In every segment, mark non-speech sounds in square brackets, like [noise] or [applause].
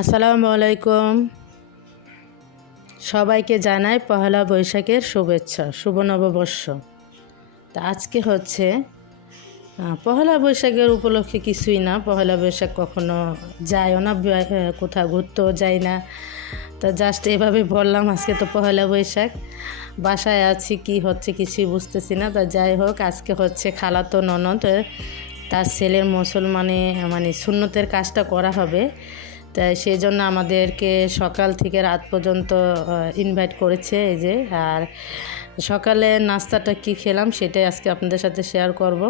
আসসালামু আলাইকুম। সবাইকে জানাই পহেলা বৈশাখের শুভেচ্ছা, শুভ নববর্ষ। তা আজকে হচ্ছে পহেলা বৈশাখের উপলক্ষে কিছুই না। পহেলা বৈশাখ কখনো যায়ও না কোথাও ঘুরতেও যাই না। তা জাস্ট এভাবে বললাম আজকে তো পহেলা বৈশাখ। বাসায় আছি, কি হচ্ছে কিছুই বুঝতেছি না। তা যাই হোক, আজকে হচ্ছে খালাতো ননদ তার ছেলের মুসলমানে মানে সুন্নতের কাজটা করা হবে। তাই সেই জন্য আমাদেরকে সকাল থেকে রাত পর্যন্ত ইনভাইট করেছে এই যে। আর সকালে নাস্তাটা কি খেলাম সেটাই আজকে আপনাদের সাথে শেয়ার করব।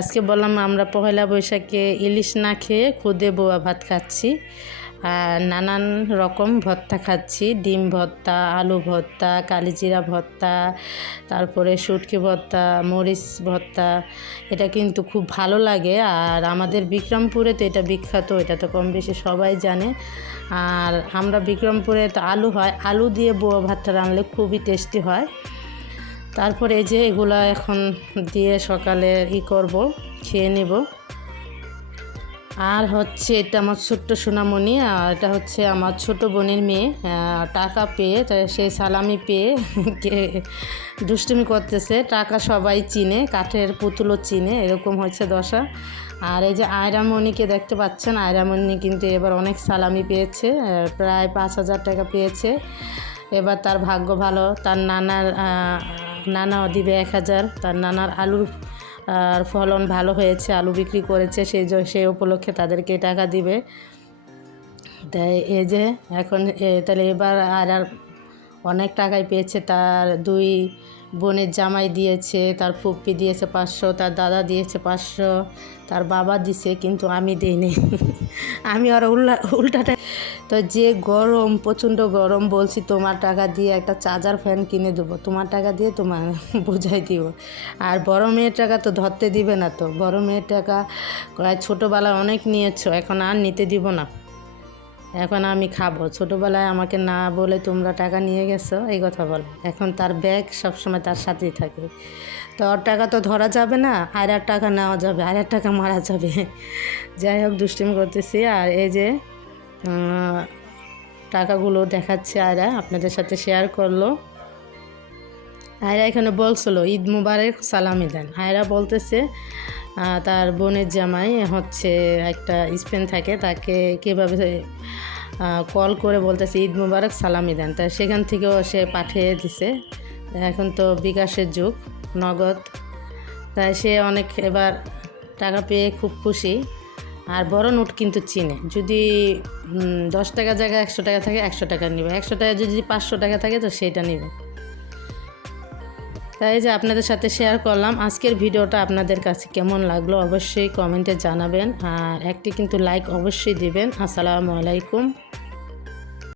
আজকে বললাম আমরা পহেলা বৈশাখে ইলিশ না খেয়ে খুদে বোয়া ভাত খাচ্ছি। নানান রকম ভর্তা খাচ্ছি। ডিম ভর্তা, আলু ভর্তা, কালিজিরা ভর্তা, তারপরে শুটকি ভর্তা, মরিচ ভর্তা। এটা কিন্তু খুব ভালো লাগে। আর আমাদের বিক্রমপুরে তো এটা বিখ্যাত, এটা তো কম বেশি সবাই জানে। আর আমরা বিক্রমপুরে তো আলু হয়, আলু দিয়ে বোয়া ভাতটা রানলে খুবই টেস্টি হয়। তারপরে এই যে এগুলো এখন দিয়ে সকালে ই করব, খেয়ে নেব। আর হচ্ছে এটা আমার ছোট্ট সোনামণি, আর এটা হচ্ছে আমার ছোট বোনের মেয়ে টাকা পেয়ে সেই সালামি পেয়ে কে দুষ্টুমি করতেছে। টাকা সবাই চিনে, কাঠের পুতুলও চিনে, এরকম হচ্ছে দশা। আর এই যে আয়রামণিকে দেখতে পাচ্ছেন, আয়রামণি কিন্তু এবার অনেক সালামি পেয়েছে প্রায় পাঁচ হাজার টাকা পেয়েছে। এবার তার ভাগ্য ভালো, তার নানার নানা দিবে এক হাজার, তার নানার আলুর আর ফলন ভালো হয়েছে, আলু বিক্রি করেছে, সেই সেই উপলক্ষে তাদেরকে টাকা দিবে। তাই এই যে এখন এ- তাহলে এবার আর আর অনেক টাকাই পেয়েছে। তার দুই বোনের জামাই দিয়েছে, তার ফুপ্পি দিয়েছে পাঁচশো, তার দাদা দিয়েছে পাঁচশো, তার বাবা দিছে, কিন্তু আমি দিইনি। [laughs] আমি আর উল্টা উল্টাটা তো যে গরম, প্রচণ্ড গরম, বলছি তোমার টাকা দিয়ে একটা চার্জার ফ্যান কিনে দেবো। তোমার টাকা দিয়ে তোমার [laughs] বোঝাই দিব। আর বড় মেয়ের টাকা তো ধরতে দিবে না তো। বড় মেয়ের টাকা ছোটোবেলায় অনেক নিয়েছো, এখন আর নিতে দিব না। এখন আমি খাব। ছোটোবেলায় আমাকে না বলে তোমরা টাকা নিয়ে গেছো, এই কথা বলে। এখন তার ব্যাগ সবসময় তার সাথেই থাকে। তো ওর টাকা তো ধরা যাবে না আর টাকা নেওয়া যাবে আর টাকা মারা যাবে। যাই হোক, দুষ্টিম করতেছি। আর এই যে টাকাগুলো দেখাচ্ছে আয়রা, আপনাদের সাথে শেয়ার করল। আয়রা এখানে বলছিল, ঈদ মুবারক, সালামি দেন আয়রা বলতেছে তার বোনের জামাই হচ্ছে একটা স্পেন থাকে, তাকে কীভাবে কল করে বলতেছে, ঈদ মুবারক, সালামি দেন তা সেখান থেকেও সে পাঠিয়ে দিছে। এখন তো বিকাশের যুগ, নগদ। তাই সে অনেক এবার টাকা পেয়ে খুব খুশি। আর বড় নোট কিন্তু চিনে। যদি দশ টাকা জায়গায় একশো টাকা থাকে, একশো টাকা নেবে। একশো টাকা যদি পাঁচশো টাকা থাকে, তো সেটা নেবে। তাই যে আপনাদের সাথে শেয়ার করলাম। আজকের ভিডিওটা আপনাদের কাছে কেমন লাগল অবশ্যই কমেন্টে জানাবেন। আর একটি কিন্তু লাইক অবশ্যই দেবেন। আসসালামু আলাইকুম।